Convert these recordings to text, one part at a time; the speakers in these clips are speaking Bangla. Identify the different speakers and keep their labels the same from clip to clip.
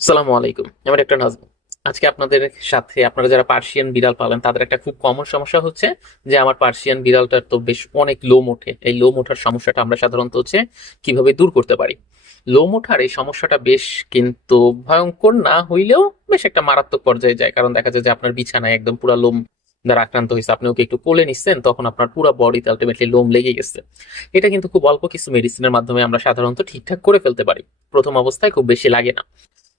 Speaker 1: সালামু আলাইকুম। আমার একটা নাজমুল আজকে আপনাদের সাথে আপনারা যারা পার্সিয়ান বিড়াল পালেন, তাদের একটা খুব কমন সমস্যা হচ্ছে যে আমার পার্সিয়ান বিড়ালটার তো বেশ অনেক লোম ওঠে। এই লোম ওঠার সমস্যাটা আমরা সাধারণত হচ্ছে কীভাবে দূর করতে পারি? লোম ওঠার এই সমস্যাটা বেশ কিন্তু ভয়ঙ্কর না হইলেও বেশ একটা মারাত্মক পর্যায়ে যায়। কারণ দেখা যায় যে আপনার বিছানায় একদম পুরো লোম দ্বারা আক্রান্ত হয়েছে আপনি ওকে একটু কোলে নিচ্ছেন, তখন আপনার পুরো বডিতে আলটিমেটলি লোম লেগে গেছে। এটা কিন্তু খুব অল্প কিছু মেডিসিনের মাধ্যমে আমরা সাধারণত ঠিকঠাক করে ফেলতে পারি। প্রথম অবস্থায় খুব বেশি লাগে না।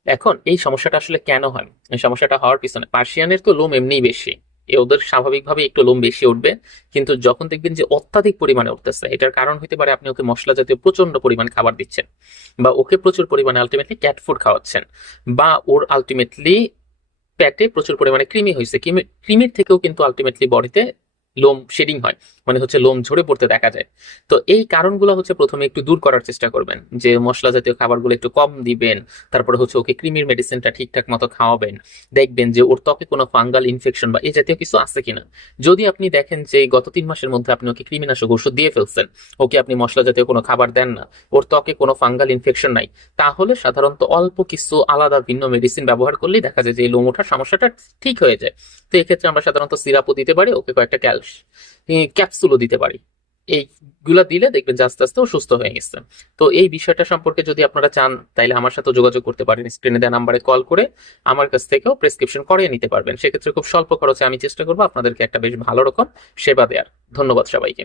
Speaker 1: এখন এই সমস্যাটা আসলে কেন হয়? এই সমস্যাটা হওয়ার পিছনে পার্সিয়ানের তো লোম এমনিই বেশি। এ ওদের স্বাভাবিকভাবে একটু লোম বেশি উঠবে, কিন্তু যখন দেখবেন যে অত্যাধিক পরিমাণে উঠতেছে, এটার কারণ হতে পারে আপনি ওকে মশলা জাতীয় প্রচণ্ড পরিমাণ খাবার দিচ্ছেন, বা ওকে প্রচুর পরিমাণে আলটিমেটলি ক্যাট ফুড খাওয়াচ্ছেন, বা ওর আলটিমেটলি পেটে প্রচুর পরিমাণে কৃমি হয়েছে কৃমির থেকেও কিন্তু আলটিমেটলি বডিতে লোম শেডিং হয়। মানে হচ্ছে লোম ঝরে পড়তে দেখা যায়। তো এই কারণগুলো হচ্ছে প্রথমে একটু দূর করার চেষ্টা করবেন। যে মশলা জাতীয় খাবারগুলো একটু কম দিবেন, তারপরে হচ্ছে ওকে ক্রিমির মেডিসিনটা ঠিকঠাক মতো খাওয়াবেন। দেখবেন যে ওর ত্বকে কোনো ফাঙ্গাল ইনফেকশন বা এই জাতীয় কিছু আছে কিনা। যদি আপনি দেখেন যে গত তিন মাসের মধ্যে আপনি ওকে কৃমিনাশক ওষুধ দিয়ে ফেলছেন, ওকে আপনি মশলা জাতীয় কোনো খাবার দেন না, ওর ত্বকে কোনো ফাঙ্গাল ইনফেকশন নাই, তাহলে সাধারণত অল্প কিছু আলাদা ভিন্ন মেডিসিন ব্যবহার করলেই দেখা যায় যে এই লোম ওঠার সমস্যাটা ঠিক হয়ে যায়। তো এক্ষেত্রে আমরা সাধারণত সিরাপও দিতে পারি, ওকে কয়েকটা ক্যালস। ক্যাপসুলও দিতে পারি। এইগুলা দিলে দেখবেন যে আস্তে আস্তে ও সুস্থ হয়ে গেছে। তো এই বিষয়টা সম্পর্কে যদি আপনারা চান তাহলে আমার সাথে যোগাযোগ করতে পারেন স্ক্রিনে দেওয়া নাম্বারে কল করে আমার কাছ থেকেও প্রেসক্রিপশন করিয়ে নিতে পারবেন। সেক্ষেত্রে খুব স্বল্প খরচে আমি চেষ্টা করব আপনাদেরকে একটা বেশ ভালো রকম সেবা দেওয়ার। ধন্যবাদ সবাইকে।